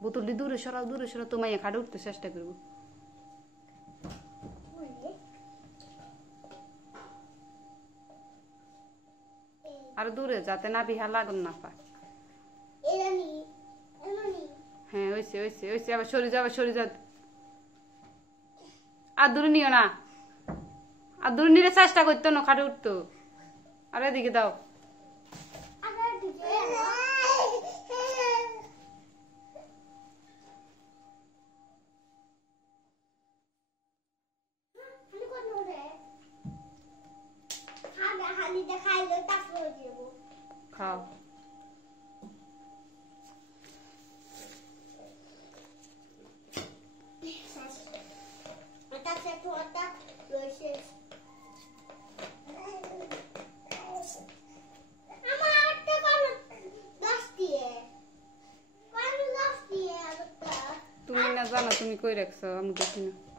বোতলটি দূরে সরাও তোমায় খাটে উঠতে চেষ্টা করবো আর দূরে যাতে না বিহার লাগুন না পায় হ্যাঁ হয়েছে আবার সরে যা আর দূরে নিও না আর দূরে নিলে চেষ্টা করতো না খাটে উঠতো আর এদিকে দাও খাও তুমি না জানো তুমি কই রাখছো আমি দেখি না